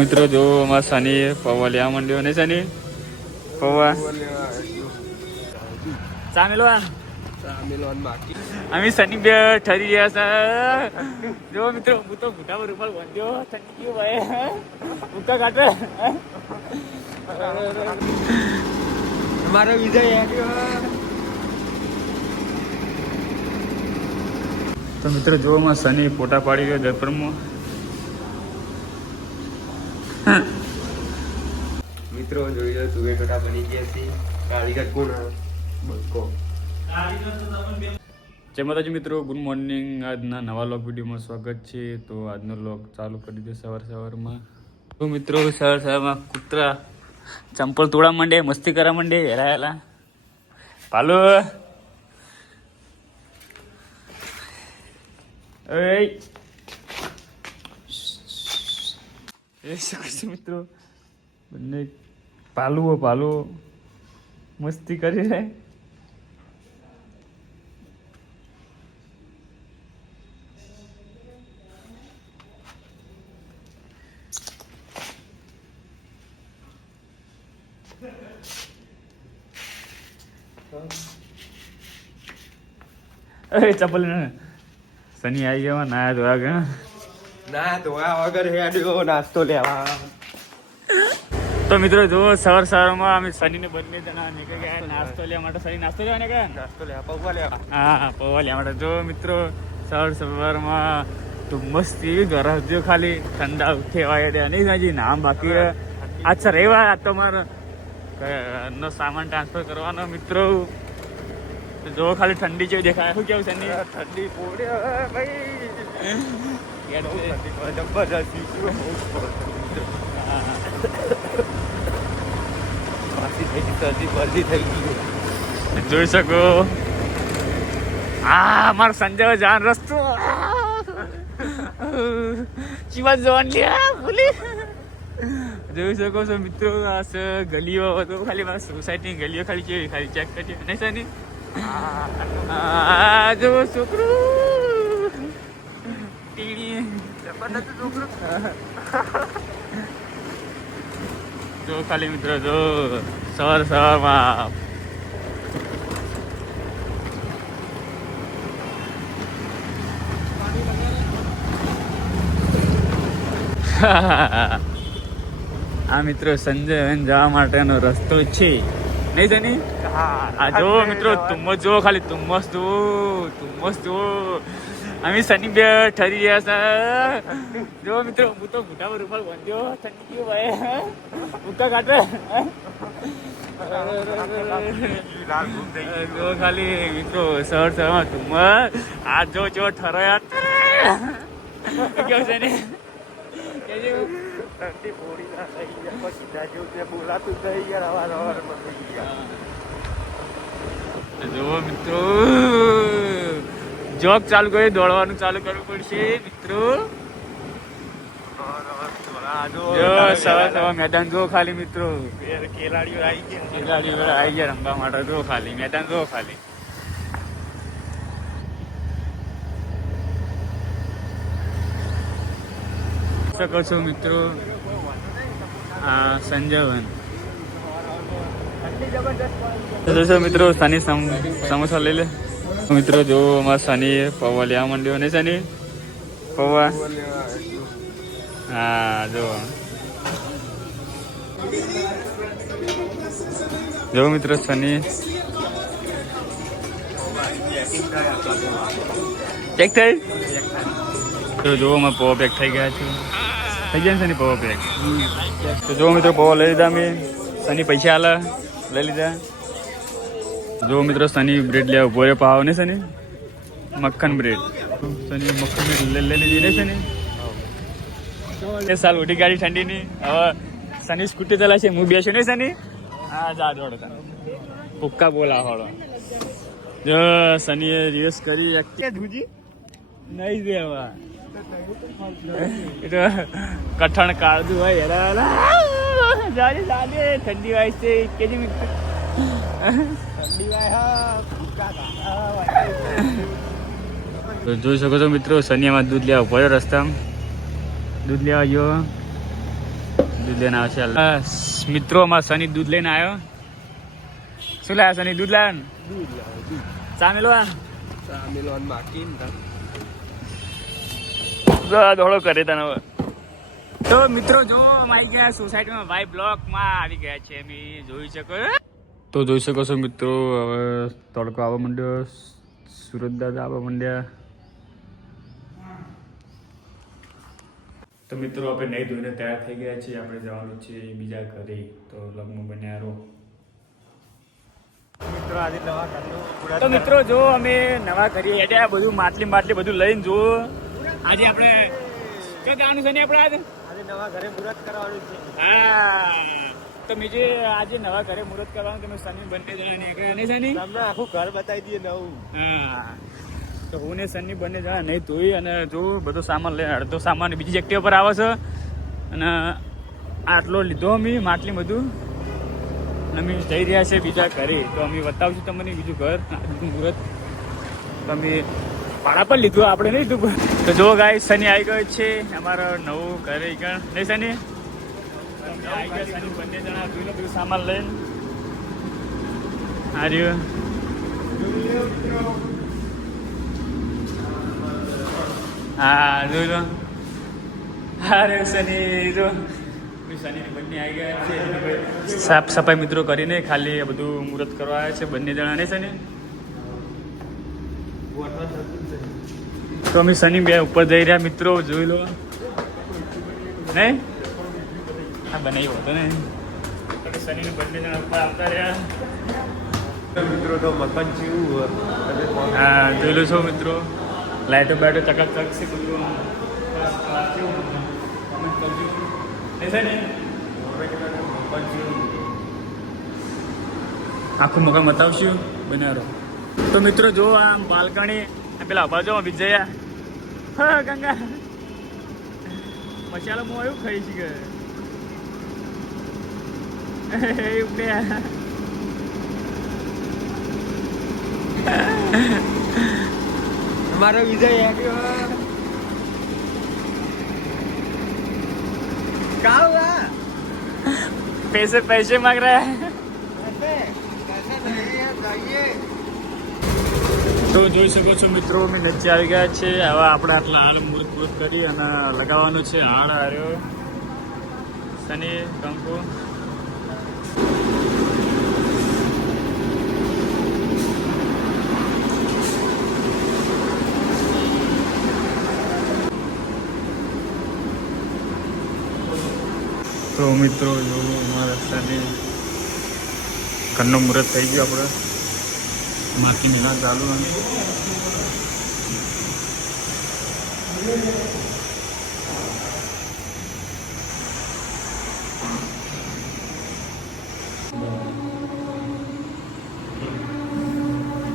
મિત્રો જો અમારા શનિ પૌવા લેવા માંડ્યો ને શનિ પૌવા ચા મેલવા અમે શનિ બે ઠરી રહ્યા છે જો મિત્રો હું તો ભૂટા પર રૂપાલ બાંધ્યો ઠંડી ગયું ભાઈ ભૂકા કાઢે મારો વિજય તો મિત્રો જોવામાં શનિ ફોટા પાડી રહ્યો દર્પણમાં. મિત્રો જોઈ લો તુવેર ટોટા બની ગયા છે. કારીગર કોણ બકો જય માતાજી મિત્રો, ગુડ મોર્નિંગ. આજના નવા લોક વિડીયોમાં સ્વાગત છે. તો આજનો લોક ચાલુ કરી દો સવારમાં. તો મિત્રો સવારમાં કૂતરા ચંપલ તોડા માંડે, મસ્તી કરવા માંડે. હેરાયેલા પાલો મિત્રો બંને પાલુઓ મસ્તી કરી રહે. ચપ્પલ શનિ આવી ગયા નાયા ધોયા ગયા ના ધોયા વગર હેડ્યો નાસ્તો લેવા. તો મિત્રો જો સવારમાં અમે શનિને બંને જણા નીકળી ગયા નાસ્તો લેવા માટે. શનિ નાસ્તો લેવા ને ગયા નાસ્તો લેવા પૌવા લેવા. હા પૌવા લેવા માટે. જો મિત્રો સવારમાં ધુમ્મસ એવી ગરજ જો ખાલી ઠંડા ઉઠેવાય નહીં હજી નામ બાકી. અચ્છા રવિવાર આજ તો મારો નો સામાન ટ્રાન્સફર કરવાનો મિત્રો. જો ખાલી ઠંડી જેવી દેખાય. શું કેવું શનિ? ઠંડી પોડે ભાઈ જોઈ શકો. હા મારો સંજય જાન રસ્તો ચીવા જવાન લ્યા ભૂલી. જોઈ શકો છો મિત્રો. આ ગલીઓ તો ખાલી મારા સોસાયટીની ગલીઓ ખાલી કેવી ખાલી ચેક કરીએ નહીં સની. જો છોકરું જો ખાલી મિત્રો જો સવારમાં આ મિત્રો સંજય જવા માટેનો રસ્તો છે નહીં સની. આ જો મિત્રો ધુમ્મસ જો ખાલી ધુમ્મસ જો અમે શનિ બે ઠરી રહ્યા છે. જો મિત્રો હું તો ભૂટા પર રૂપાલ બાંધ્યો ઠંડી ગયું ભાઈ ભૂકા કાઢે જો ખાલી મિત્રો સવારમાં ધુમ્મસ. આ જો ઠરાયા કેવું છે ને ઠંડી પોડી ના થઈ ગયા પછી જેવું બોલાતું થઈ ગયા રવા જો મિત્રો જોક ચાલુ કરી દોડવાનું ચાલુ કરવું પડશે મિત્રો. સવાર મેદાન જો ખાલી મિત્રો. ખેલાડીઓ આવી ગયા રમવા માટે. જો ખાલી મેદાન જો ખાલી. શકો છો મિત્રો. હા સંજયવન જોશો મિત્રો. શનિ સમોસા લઈ લે મિત્રો. જો અમારા શનિ પૌવા લેવા માંડ્યો ને શનિ પૌવા. હા જો મિત્રો શનિ પેક થઈ. તો જો અમારા પૌવા પેક થઈ ગયા છે. થઈ ગયા ને શનિ પૌવા પેક. તો જો મિત્રો પૌવા લઈ લીધા અમે. શનિ પૈસા આલા લઈ લીધા. જો મિત્રો શનિ બ્રેડ લેવા ઉભો રે પાવ ને શનિ મક્ખન બ્રેડ. શનિ મક્ખન બ્રેડ લઈ લીધી ને શનિ. એ સાલ ઉઠી ગાડી ઠંડીની. હવે શનિ સ્કૂટી ચલાવશે હું બેસ્યો ને શનિ. હા જા દોડો તમે પુક્કા બોલા હોડો. જો શનિએ રિવર્સ કરી ધુજી નહીં દેવા. કઠણ કાળજું હોય હેરા ઠંડી વાય છે કેજી મિત્ર. તો જોઈ શકો છો મિત્રો શનિયામાં દૂધ લેવા પડ્યો રસ્તામાં. દૂધ લેવા ગયો દૂધ લઈને આવે છે મિત્રો. અમારા સની દૂધ લઈને આવ્યો. શું લાવ્યા સની? દૂધ લાવ્યો. ચા મેલવા દોડો કરે તને. તો મિત્રો જો આવી ગયા સોસાયટીમાં વાઈ બ્લોકમાં આવી ગયા છે. અમે જોઈ શકો છો મિત્રો. હવે તડકો આવવા માંડ્યો. સુરત દાદા આવવા માંડ્યા. તો મિત્રો આપણે નહીં ધોઈને તૈયાર થઈ ગયા છીએ. આપણે જવાનું છે બીજા ઘરે. તો લગ્ન બન્યા રહો. તો મિત્રો જો અમે નવા કરીએ એટલે બધું માટલી બધું લઈને જો આજે આપણે ક્યાં જવાનું છે ને આપણે આજે નવા ઘરે મુહૂર્ત કરવાનું છે. હા તો બીજે આજે નવા ઘરે મુહૂર્ત કરવાનું. તમે સની બંને જણા નીકળ્યા નહીં સની? તમને આખું ઘર બતાવી દઈએ નવું. હા તો હું ને સની બંને જણા નહીં ધોઈ અને જો બધો સામાન લઈને અડધો સામાન બીજી એક્ટિવા પર આવે છે અને આટલો લીધો અમે માટલી બધું. અમે જઈ રહ્યા છે બીજા ઘરે. તો અમે બતાવશું તમને બીજું ઘર બીજું મુહૂર્ત. તો અમે ભાડા પર લીધું, આપણે નહીં લીધું. તો જો ગાય સની આવી ગયો છે અમારો નવું ઘરે. નહીં સની આવી ગયા સની બંને જણા જોઈ લો બધું સામાન લઈને. હાર્યું હા જોઈ લો. અરે સની જો સની બંને આવી ગયા છે. સાફ સફાઈ મિત્રો કરીને ખાલી બધું મુહૂર્ત કરવા આવ્યા છે બંને જણા. નહીં સની? તો અમે સની બે ઉપર જઈ રહ્યા મિત્રો. જોઈ લો નહીં હા બનાવ્યો હતો ને. સની બંને જણા ઉપર આવતા રહ્યા મિત્રો. તો મકાન જેવું હા જોઈ લો છો મિત્રો. લાઈટો બાઈટો ચકાચક છે બધું. કમેન્ટ કરજો. આખું મકાન બતાવશું બનારો. તો મિત્રો જો આમ બાલ્કની પેલા બાજુ વિજયા હા ગંગા મસાલા હું આવ્યું ખાઈ છે हमारा विजय क्या हुआ? पैसे मांग रहा है. તો જોઈ શકો છો મિત્રો અમે નીચે આવી ગયા છે. હવે આપણે આટલા હાલ મુહૂર્ત કરી અને લગાવવાનું છે હાડ હાર્યો સની કંકુ. તો મિત્રો જો અમારા સની ઘરનું મુહૂર્ત થઈ ગયું. આપણે માથી મહેનત ચાલુ.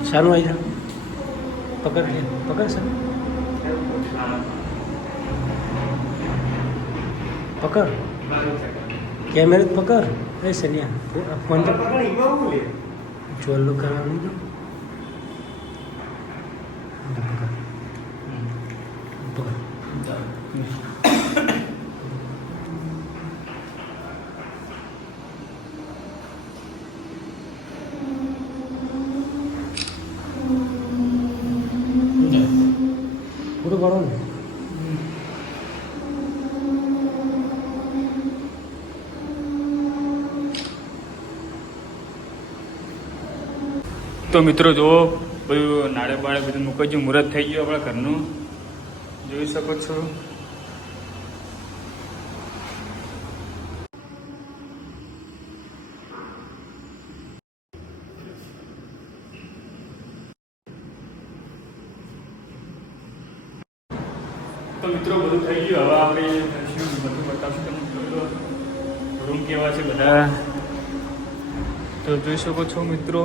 સારું આવી જા પકડ સર પકડ કેમેરા પકડ. એ સનિયા ફોન તો ચોલ્લું કરવાનું તો પૂરું કરો ને. તો મિત્રો જો બધું નાળે બાળે બધું મૂકી ગયું. મુહૂર્ત થઈ ગયું આપણા ઘરનું જોઈ શકો છો. તો મિત્રો બધું થઈ ગયું. હવે આપણે બધું બતાવશું તમને. જોઈ લો રૂમ કેવા છે બધા. તો જોઈ શકો છો મિત્રો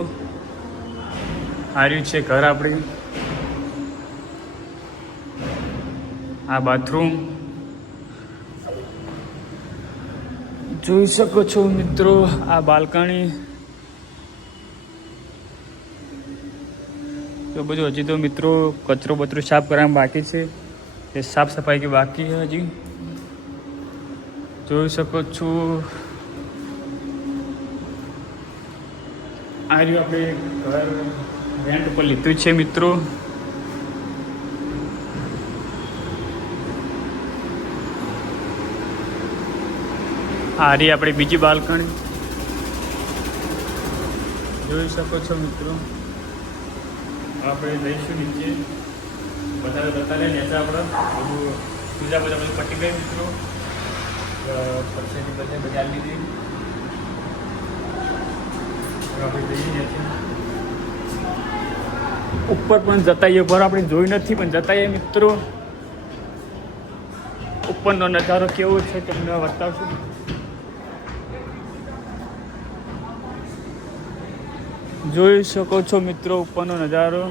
આર્યું છે ઘર આપણી. આ બાથરૂમ જોઈ શકો છો મિત્રો. આ બાલ્કની તો બધું હજી તો મિત્રો કચરો બચરો સાફ કરવાનું બાકી છે. એ સાફ સફાઈ કે બાકી છે હજી. જોઈ શકો છો આ રહ્યું આપણે ઘર રેન્ટ ઉપર લીધું છે મિત્રો. આ રહી આપણી બીજી બાલ્કની જોઈ શકો છો મિત્રો. આપણે જઈશું નીચે બધા જતા રહે નેચા આપણે બધું પૂજા બધા બધું પટી ગઈ મિત્રો. પરસેની બધે બધી આવી લીધી. આપણે જઈએ નીચે ઉપર પણ જતાઈએ. ઉપર આપણે જોઈ નથી પણ જતાઈએ મિત્રો. ઉપરનો નજારો કેવો છે તમને બતાવશું. જોઈ શકો છો મિત્રો ઉપરનો નજારો.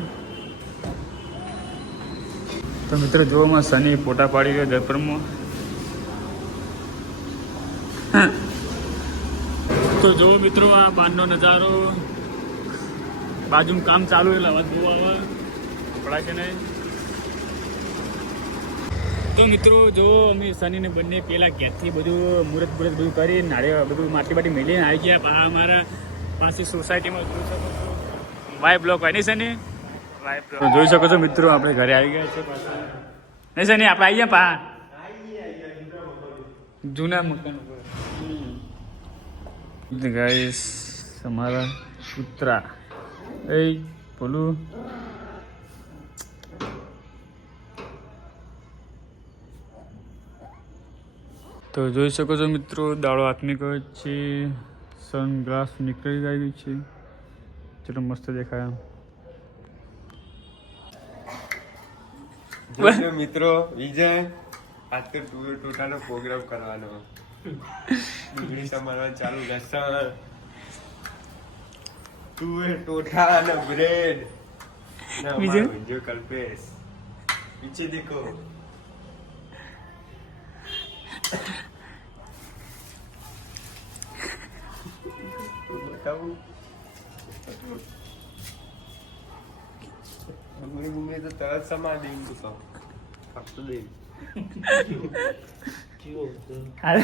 તો મિત્રો જોવામાં સની ફોટા પાડી ગયો દર્પણમાં. તો જો મિત્રો આ બહારનો નજારો. બાજુમાં કામ ચાલુ એટલે અવાજ બહુ આવે પડાય છે નહીં. તો મિત્રો જો અમે સનીને બંને પેલા ઘેરથી બધું મુહૂર્ત બધું કરી નાળે બધું માટી બાટી મેળીને આવી ગયા. પા અમારા પાસે સોસાયટીમાં જોઈ શકો છો વાય બ્લોક હોય નહીં સની વાય બ્લોક જોઈ શકો છો મિત્રો. આપણે ઘરે આવી ગયા છે પાછા નહીં સની આપણે આવી ગયા પા જૂના મકાન ઉપર. ગાઈસ અમારા કૂતરા એ બોલું તો જોઈ શકો છો મિત્રો દાળો આત્મિક છે. સનગ્લાસ નીકળી ગયું છે. ચલો મસ્ત દેખાય. જોજો મિત્રો વિજય આજ તો ટુવે ટોટાનો પ્રોગ્રામ કરવાનો. ડુંગળી સમારવાનું ચાલુ લસણ ટુવે ટોટા અને બ્રેડ વિજય? વિજય કલ્પેશ પીછે દેખો. બતાવું ડુંગળી તો તરત સમા દે તો ફક્ત દે. અરે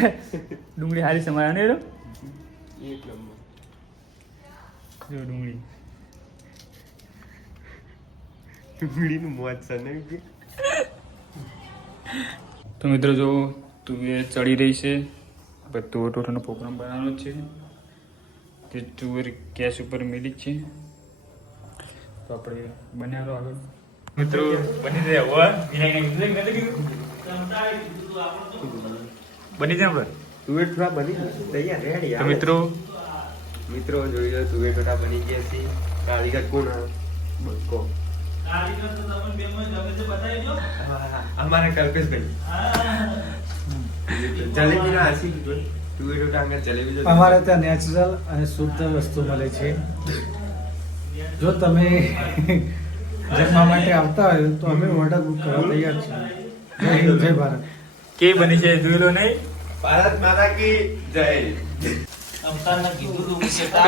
ડુંગળી હારી સમાયા ને એક નંબર જો ડુંગળી ડુંગળીનું મોજ છે ને. તો મિત્રો જો તુવેર ચડી રહી છે. આપણે તુવેર ટોટાનો પ્રોગ્રામ બનાવવાનો છે. તે તુવેર ગેસ ઉપર મેલી જ છે. તો આપણે બનાવ્યો આગળ મિત્રો બની જાય હવે બની જાય આપણે તુવેર થોડા બની તૈયાર રેડી. તો મિત્રો જોઈ લો તુવેર ટોટા બની ગયા છે. કારીગર કોણ બકો અમારા કલ્પેશભાઈ જલેબી ના આશી તુવેર ટોટા અંગર જલેબી અમારે ત્યાં નેચરલ અને શુદ્ધ વસ્તુ મળે છે. જો તમે જમવા માટે આવતા હોય તો અમે ઓર્ડર બુક કરવા તૈયાર છીએ. જય હિન્દ જય ભારત. કેવી બની છે જોઈ લો નહીં. ભારત માતા કી જય.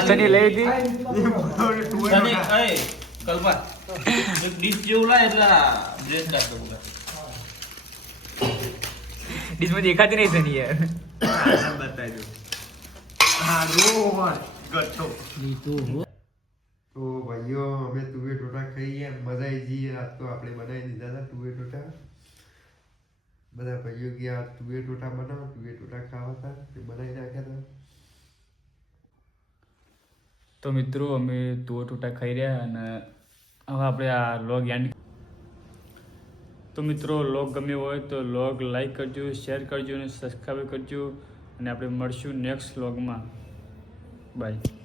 સની લઈ હતી ડીશમાં દેખાતી નહીં સની યાર. બતાજો તો ભાઈઓ અમે તુવેર ટોટા ખાઈએ મજા આવી જઈએ. આજ તો આપણે બનાવી દીધા હતા તુવેર ટોટા. બધા ભાઈઓ ગયા તુવેર ટોટા બનાવો તુવેર ટોટા ખાવા હતા તે બનાવી નાખ્યા હતા. તો મિત્રો અમે તુવેર ટોટા ખાઈ રહ્યા અને હવે આપણે આ લોગ એન્ડ. તો મિત્રો લોગ ગમ્યો હોય તો લોગ લાઈક કરજો, શેર કરજો અને સબસ્ક્રાઈબ કરજો. અને આપણે મળશું નેક્સ્ટ લોગમાં. બાય.